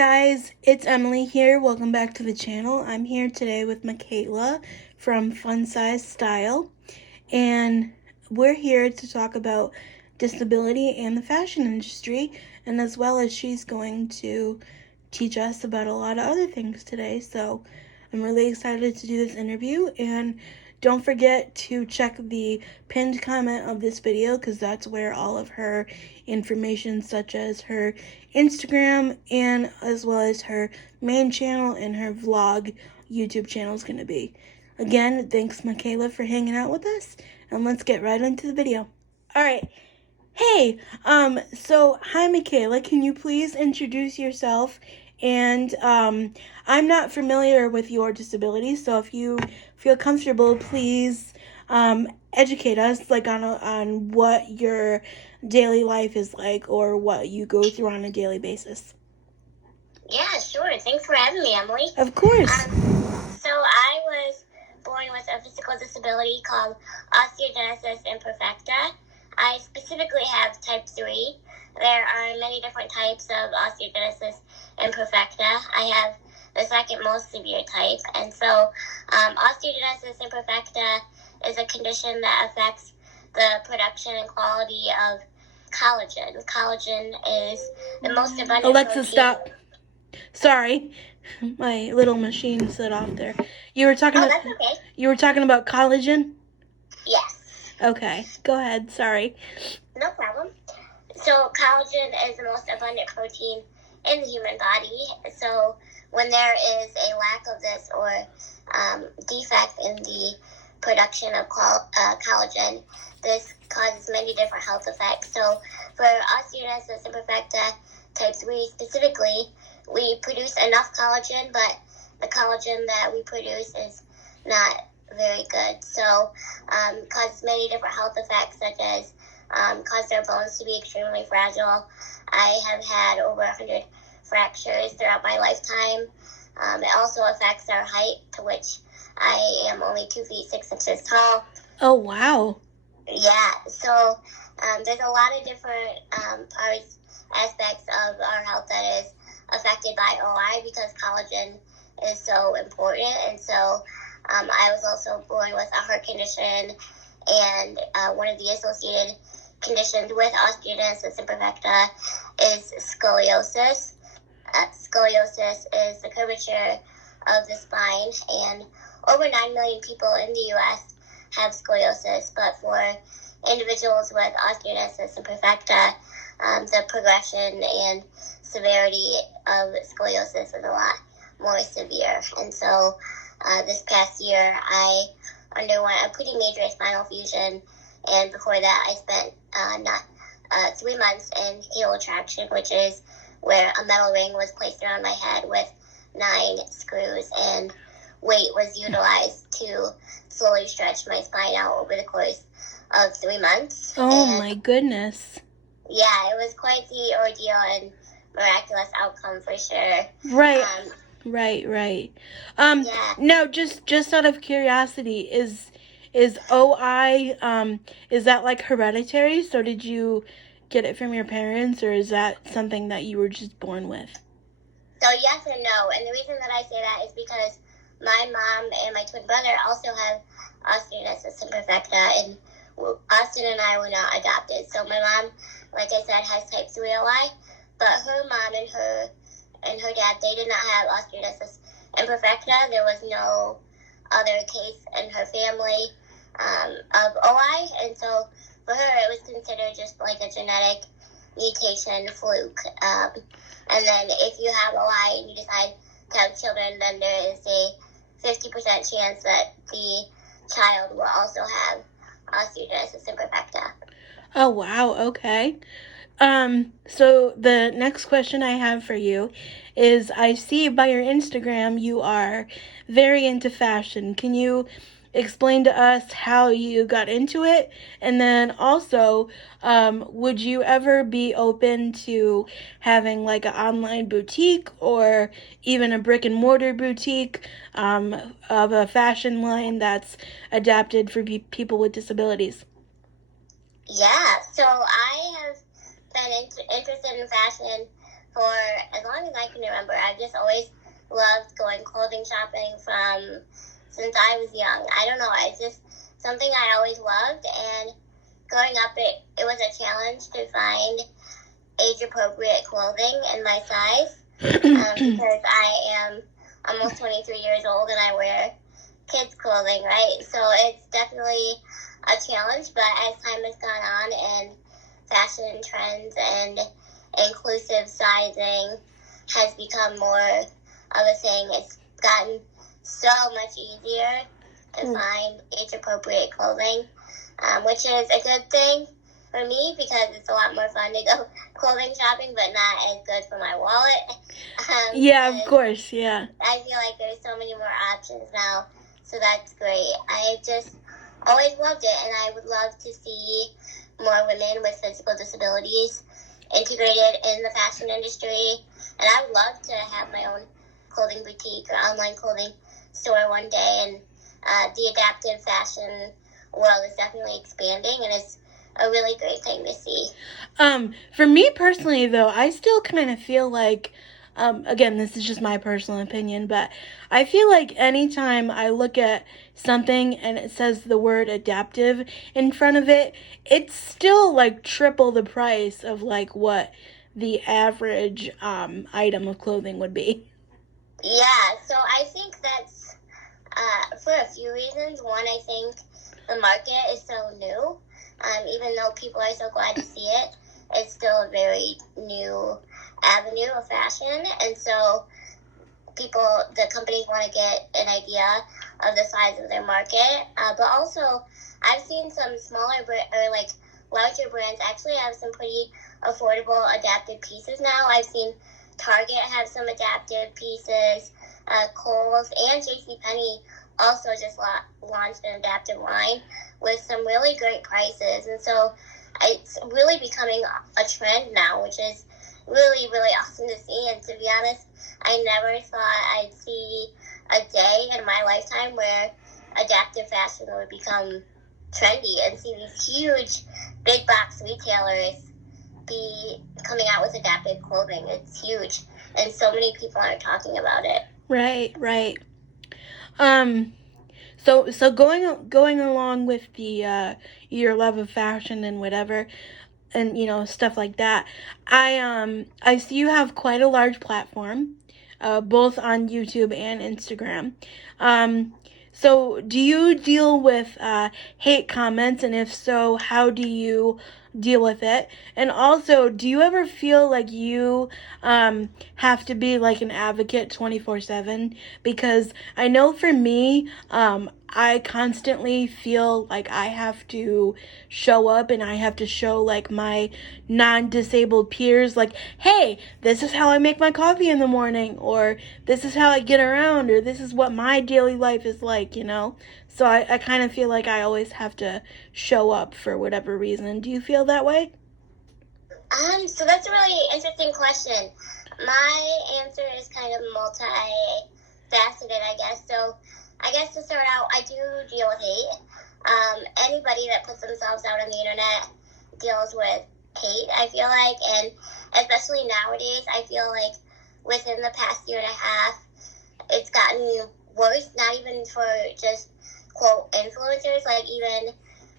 guys, it's Emily here. Welcome back to the channel. I'm here today with Michaela from FunsizedStyle, and we're here to talk about disability and the fashion industry, and as well as she's going to teach us about a lot of other things today. So I'm really excited to do this interview, and don't forget to check the pinned comment of this video because that's where all of her information, such as her Instagram and as well as her main channel and her vlog YouTube channel, is going to be. Again, thanks Michaela for hanging out with us, and let's get right into the video. All right. Hey, so hi Michaela, can you please introduce yourself? And I'm not familiar with your disability, so if you feel comfortable, please educate us on what your daily life is like or what you go through on a daily basis. Yeah, sure. Thanks for having me, Emily. Of course. So I was born with a physical disability called osteogenesis imperfecta. I specifically have type 3. There are many different types of osteogenesis imperfecta. I have the second most severe type. And so osteogenesis imperfecta is a condition that affects the production and quality of collagen. Collagen is the most abundant Alexa, protein. stop. Sorry, my little machine set off there. You were talking that's okay. You were talking about collagen? Yes. Okay, go ahead. Sorry. No problem. So collagen is the most abundant protein in the human body. So when there is a lack of this or defect in the production of collagen, this causes many different health effects. So for osteogenesis imperfecta type 3 specifically, we produce enough collagen, but the collagen that we produce is not very good. So causes many different health effects, such as cause our bones to be extremely fragile. I have had over 100 fractures throughout my lifetime. It also affects our height, to which I am only 2 feet 6 inches tall. Oh, wow. Yeah, so there's a lot of different aspects of our health that is affected by OI because collagen is so important. And so I was also born with a heart condition, and one of the associated conditions with osteogenesis imperfecta is scoliosis. Scoliosis is the curvature of the spine, and over 9 million people in the U.S. have scoliosis, but for individuals with osteogenesis imperfecta, the progression and severity of scoliosis is a lot more severe. And so this past year, I underwent a pretty major spinal fusion, and before that, I spent 3 months in heel traction, which is where a metal ring was placed around my head with 9 screws, and weight was utilized to slowly stretch my spine out over the course of 3 months. Oh, my goodness. Yeah, it was quite the ordeal and miraculous outcome for sure. Right. Right. Yeah. No, just out of curiosity, is OI, is that like hereditary? So did you get it from your parents, or is that something that you were just born with? So yes and no. And the reason that I say that is because my mom and my twin brother also have osteogenesis imperfecta, and Austin and I were not adopted. So my mom, like I said, has type 3 OI, but her mom and her dad, they did not have osteogenesis imperfecta. There was no other case in her family of OI, and so for her it was considered just like a genetic mutation fluke. And then if you have OI and you decide to have children, then there is a 50% chance that the child will also have osteogenesis imperfecta. Oh, wow. Okay. So the next question I have for you is, I see by your Instagram you are very into fashion. Can you explain to us how you got into it? And then also, would you ever be open to having like an online boutique or even a brick and mortar boutique of a fashion line that's adapted for people with disabilities? Yeah, so I have been interested in fashion for as long long as I can remember. I've just always loved going clothing shopping since I was young. I don't know. It's just something I always loved. And growing up, it was a challenge to find age-appropriate clothing in my size because I am almost 23 years old and I wear kids' clothing, right? So it's definitely a challenge, but as time has gone on and fashion trends and inclusive sizing has become more of a thing, it's gotten so much easier to find age-appropriate clothing, which is a good thing for me because it's a lot more fun to go clothing shopping, but not as good for my wallet. Yeah, of course, yeah. I feel like there's so many more options now, so that's great. I just always loved it, and I would love to see more women with physical disabilities integrated in the fashion industry, and I would love to have my own clothing boutique or online clothing store one day, and the adaptive fashion world is definitely expanding, and it's a really great thing to see. For me personally, though, I still kind of feel like, again, this is just my personal opinion, but I feel like anytime I look at something and it says the word adaptive in front of it, it's still like triple the price of like what the average item of clothing would be. Yeah, so I think that's for a few reasons. One, I think the market is so new. Even though people are so glad to see it, it's still a very new avenue of fashion. And so the companies want to get an idea of the size of their market. But also, I've seen some larger brands actually have some pretty affordable adapted pieces now. I've seen Target have some adaptive pieces. Kohl's and JCPenney also just launched an adaptive line with some really great prices. And so it's really becoming a trend now, which is really, really awesome to see. And to be honest, I never thought I'd see a day in my lifetime where adaptive fashion would become trendy and see these huge big box retailers be coming out with adapted clothing. It's huge. And so many people aren't talking about it. Right. So going along with the your love of fashion and whatever, and stuff like that, I see you have quite a large platform, both on YouTube and Instagram. So do you deal with hate comments, and if so, how do you deal with it? And also, do you ever feel like you have to be like an advocate 24/7? Because I know for me, I constantly feel like I have to show up and I have to show like my non-disabled peers like, hey, this is how I make my coffee in the morning, or this is how I get around, or this is what my daily life is like, So I kind of feel like I always have to show up for whatever reason. Do you feel that way? So that's a really interesting question. My answer is kind of multifaceted, I guess. So I guess to start out, I do deal with hate. Anybody that puts themselves out on the internet deals with hate, I feel like. And especially nowadays, I feel like within the past year and a half, it's gotten worse, not even for just, quote, influencers, like even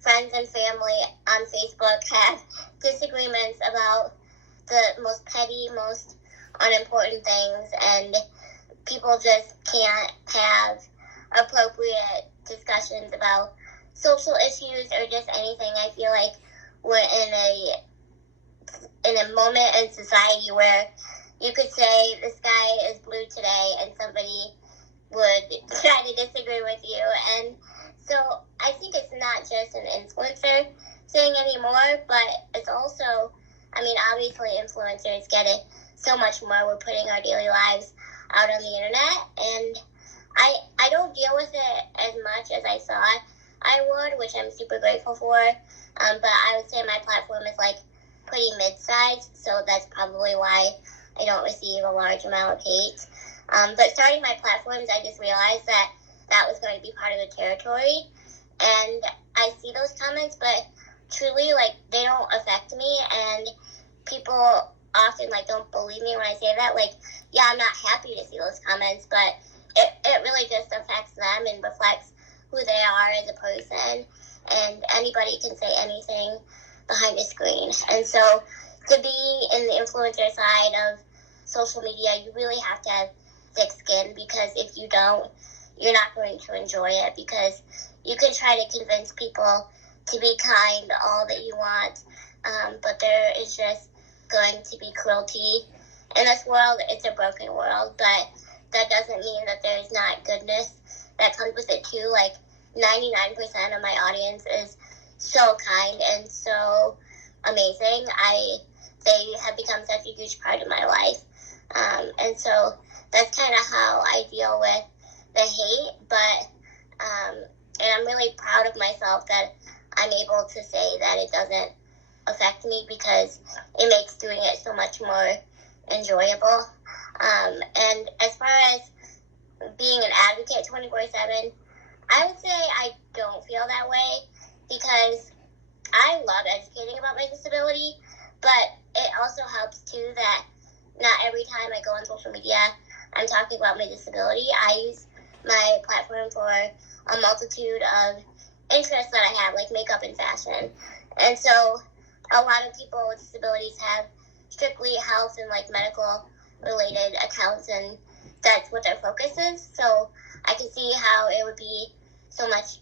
friends and family on Facebook have disagreements about the most petty, most unimportant things, and people just can't have appropriate discussions about social issues or just anything. I feel like we're in a moment in society where you could say the sky is blue today and somebody would try to disagree with you. And so I think it's not just an influencer thing anymore, but it's also, obviously influencers get it so much more. We're putting our daily lives out on the internet, and I don't deal with it as much as I thought I would, which I'm super grateful for. But I would say my platform is like pretty mid-sized, so that's probably why I don't receive a large amount of hate. But starting my platforms, I just realized that was going to be part of the territory. And I see those comments, but truly, like, they don't affect me. And people often, like, don't believe me when I say that. Like, yeah, I'm not happy to see those comments, but it really just affects them and reflects who they are as a person. And anybody can say anything behind a screen. And so to be in the influencer side of social media, you really have to have thick skin, because if you don't, you're not going to enjoy it, because you can try to convince people to be kind all that you want, but there is just going to be cruelty in this world. It's a broken world, but that doesn't mean that there's not goodness that comes with it too. Like 99% of my audience is so kind and so amazing. They have become such a huge part of my life, and so that's kind of how I deal with the hate. But and I'm really proud of myself that I'm able to say that it doesn't affect me, because it makes doing it so much more enjoyable. And as far as being an advocate 24/7, I would say I don't feel that way, because I love educating about my disability, but it also helps too that not every time I go on social media I'm talking about my disability. I use my platform for a multitude of interests that I have, like makeup and fashion. And so a lot of people with disabilities have strictly health and like medical related accounts, and that's what their focus is. So I can see how it would be so much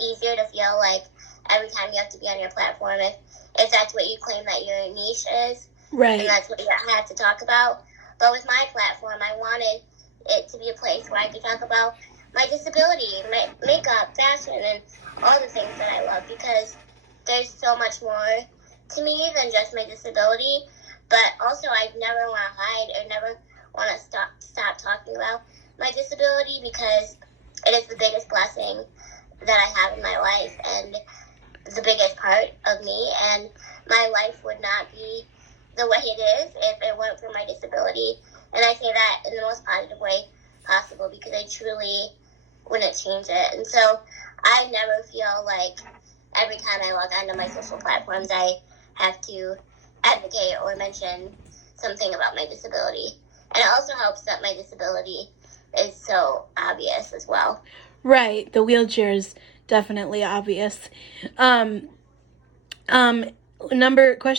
easier to feel like every time you have to be on your platform, if that's what you claim that your niche is, Right. and that's what you have to talk about. But with my platform, I wanted it to be a place where I could talk about my disability, my makeup, fashion, and all the things that I love, because there's so much more to me than just my disability. But also, I never want to hide or never want to stop talking about my disability, because it is the biggest blessing that I have in my life and the biggest part of me. And my life would not be the way it is if it weren't for my disability. And I say that in the most positive way possible, because I truly wouldn't change it. And so I never feel like every time I log onto my social platforms I have to advocate or mention something about my disability. And it also helps that my disability is so obvious as well. Right. The wheelchair is definitely obvious. Question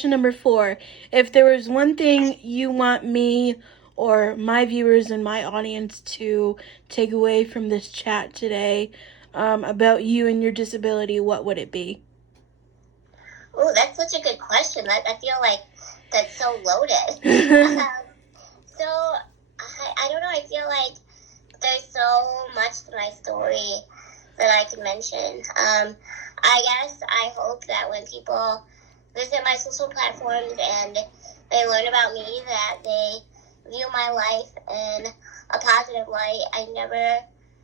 number 4. If there was one thing you want me or my viewers and my audience to take away from this chat today, about you and your disability, what would it be? Oh, that's such a good question. I feel like that's so loaded. So I don't know. I feel like there's so much to my story that I could mention. I guess I hope that when people visit my social platforms and they learn about me, that they view my life in a positive light. I never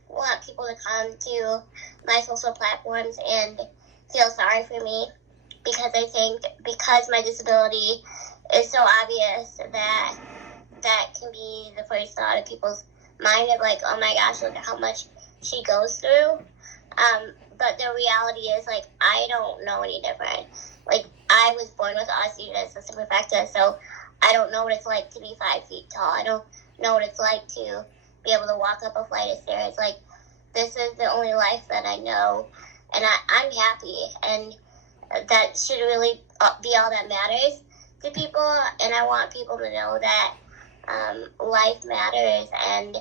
want people to come to my social platforms and feel sorry for me, because I think because my disability is so obvious, that can be the first thought of people's mind of like, oh my gosh, look at how much she goes through. But the reality is, like, I don't know any different. Like, I was born with osteogenesis imperfecta, so I don't know what it's like to be 5 feet tall. I don't know what it's like to be able to walk up a flight of stairs. Like, this is the only life that I know, and I'm happy, and that should really be all that matters to people. And I want people to know that life matters, and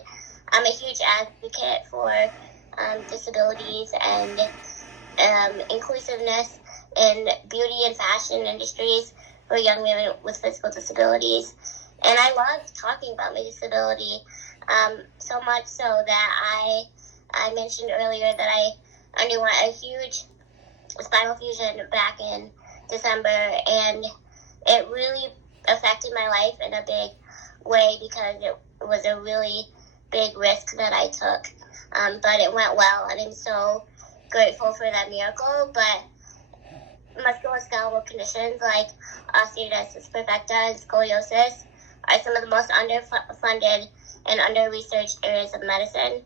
I'm a huge advocate for disabilities and inclusiveness in beauty and fashion industries for young women with physical disabilities. And I love talking about my disability, so much so that I mentioned earlier that I underwent a huge spinal fusion back in December, and it really affected my life in a big way, because it was a really big risk that I took. But it went well, and I'm so grateful for that miracle. But musculoskeletal conditions like osteogenesis imperfecta and scoliosis are some of the most underfunded and under-researched areas of medicine.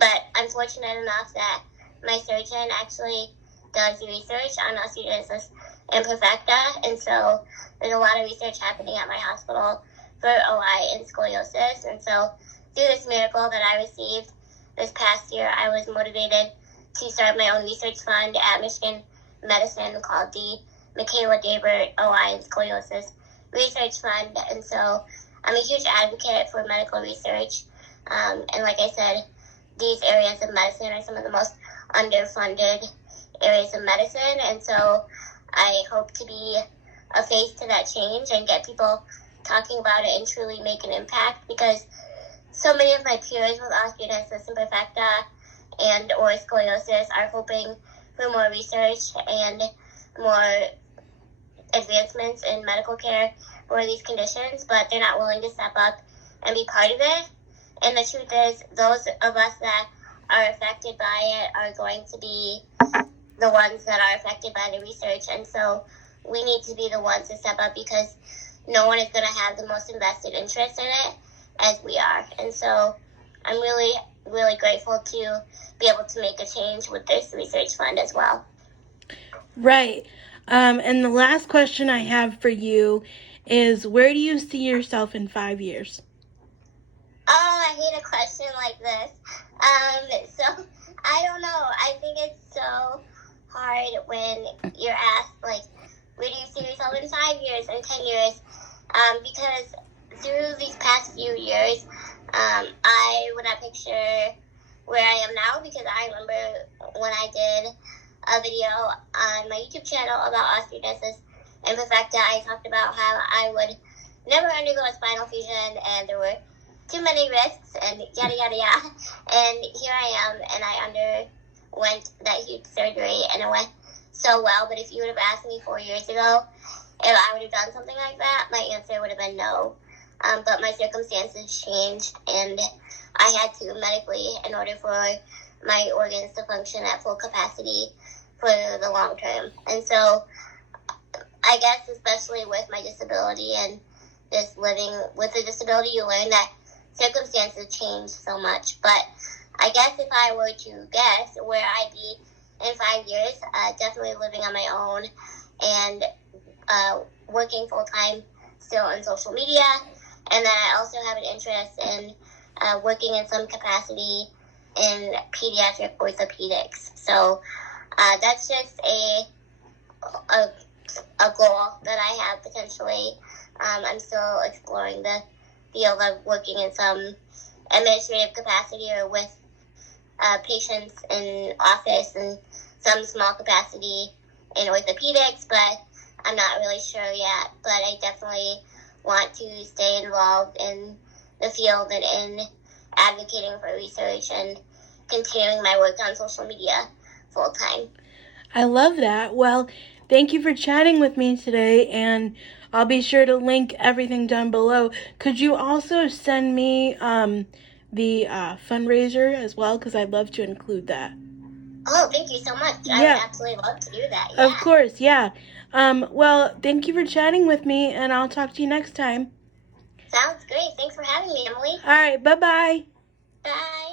But I'm fortunate enough that my surgeon actually does research on osteogenesis imperfecta, and so there's a lot of research happening at my hospital for OI and scoliosis. And so through this miracle that I received this past year, I was motivated to start my own research fund at Michigan Medicine called the Michaela OI and Scoliosis Research Fund. And so I'm a huge advocate for medical research. And like I said, these areas of medicine are some of the most underfunded areas of medicine. And so I hope to be a face to that change and get people talking about it and truly make an impact, because so many of my peers with osteogenesis imperfecta and or scoliosis are hoping for more research and more advancements in medical care for these conditions, but they're not willing to step up and be part of it. And the truth is, those of us that are affected by it are going to be the ones that are affected by the research. And so we need to be the ones to step up, because no one is going to have the most invested interest in it as we are. And so I'm really, really grateful to be able to make a change with this research fund as well. Right. And the last question I have for you is, where do you see yourself in 5 years? Oh, I hate a question like this. So I don't know. I think it's so hard when you're asked, like, where do you see yourself in 5 years and 10 years? Because through these past few years, I would not picture where I am now, because I remember when I did a video on my YouTube channel about osteogenesis imperfecta, I talked about how I would never undergo a spinal fusion, and there were too many risks, and yada, yada, yada. And here I am, and I underwent that huge surgery, and it went so well. But if you would have asked me 4 years ago if I would have done something like that, my answer would have been no. But my circumstances changed, and I had to medically, in order for my organs to function at full capacity for the long term. And so I guess, especially with my disability and just living with a disability, you learn that circumstances change so much. But I guess if I were to guess where I'd be in 5 years, definitely living on my own and working full-time still in social media. And then I also have an interest in working in some capacity in pediatric orthopedics. So that's just a goal that I have potentially. I'm still exploring the field of working in some administrative capacity or with patients in office and some small capacity in orthopedics, but I'm not really sure yet. But I definitely want to stay involved in the field and in advocating for research and continuing my work on social media full time. I love that. Well, thank you for chatting with me today, and I'll be sure to link everything down below. Could you also send me the fundraiser as well? Because I'd love to include that. Oh, thank you so much. I would absolutely love to do that. Yeah. Of course, yeah. Well, thank you for chatting with me, and I'll talk to you next time. Sounds great. Thanks for having me, Emily. All right, bye-bye. Bye.